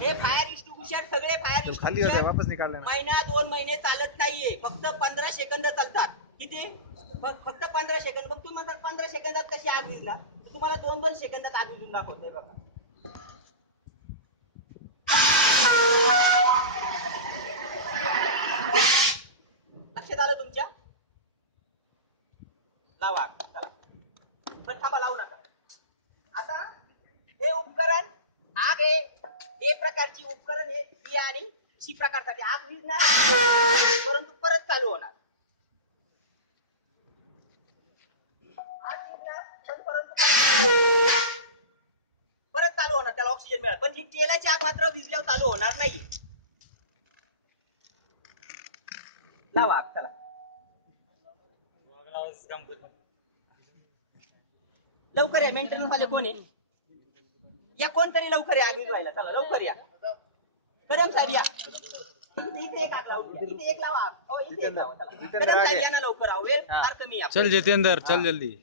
हे fire extinguisher सगळे fire खाली होते वापस निकाल लेना. महिना 2 महिने चालत नाहीये, फक्त 15 सेकंद चालतात. किती? फक्त 15 सेकंद. मग तुम्ही म्हणतात 15 सेकंदात कशी आग विझला? तर तुम्हाला 2-2 सेकंदात आग विझून दाखवतोय बघा. लक्षात आलं तुमच्या? लावा चला, पण थांबा, लावू नका. आता हे उपकरण आग आहे, ए प्रकारची उपकरण आहे, बी आणि सी प्रकारसाठी आग विझणार, परंतु परत चालू होणार. आग विझणार पण परत चालू होणार, त्याला ऑक्सिजन मिळाल. पण ही तेलाची आग मात्र विझल्यावर चालू होणार नाही. लावा आग चला. लवकर या, मेंटेनन्स वाले कोण आहे? या कोणतरी लवकर या, आग विझवायला. चला लवकर या. कदम साहेब या. इथे एक आग लावून द्या. इथे एक लावा. हो इथे एक लावा. चला कदम साहेब या ना लवकर. आहो वेळ फार कमी आहे. चल जितेंद्र चल जल्दी.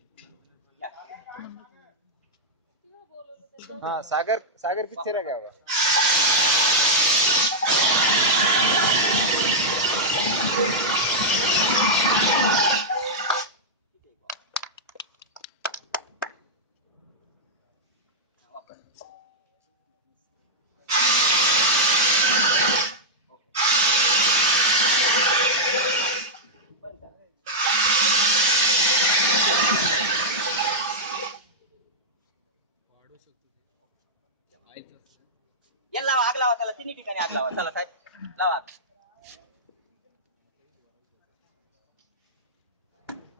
हाँ सागर सागर पीछे रह गया होगा. याला लावा, आग लावा त्याला. तिन्ही ठिकाणी आग लावा. चला साहेब लावा आग.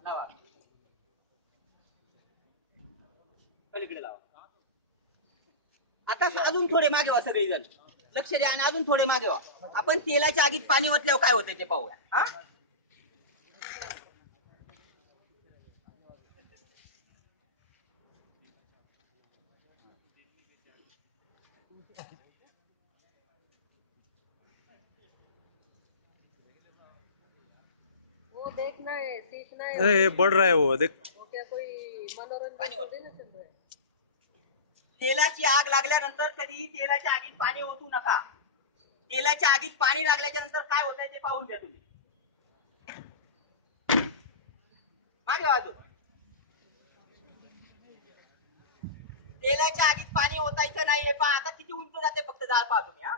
लावा पलीकडे लावा. आता अजून थोडे मागे व्हा सगळेजण. लक्ष द्या आणि अजून थोडे मागे व्हा. आपण तेलाच्या आगीत पाणी ओतल्यावर काय होतंय ते पाहूया. हा वो देखना है, सीखना है. अरे बढ़ रहा है वो देख. वो क्या कोई मनोरंजन थोड़ी ना चल रहा है. तेलाची आग लागल्यानंतर कधी तेलाच्या आगीत पाणी ओतू नका. तेलाच्या आगीत पाणी लागल्याच्या नंतर काय होतंय ते पाहून घ्या तुम्ही. मागे व्हा अजून. तेलाच्या आगीत पाणी ओतायचं नाहीये. पहा आता किती उंच जाते, फक्त जाळ पहा तुम्ही. हा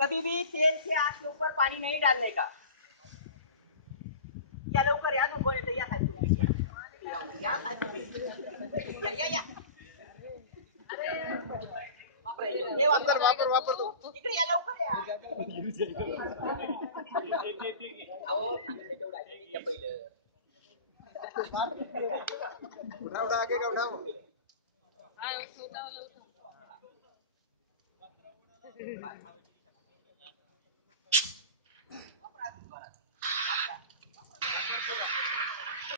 कभी भी तेल से आग के ऊपर पानी नहीं डालने का. या लवकर या, कोण येतं या खाली. वापर तो. इकडे या लवकर या. उठा उठा आगे का उठाओ. हाँ छोटा वाला उठा.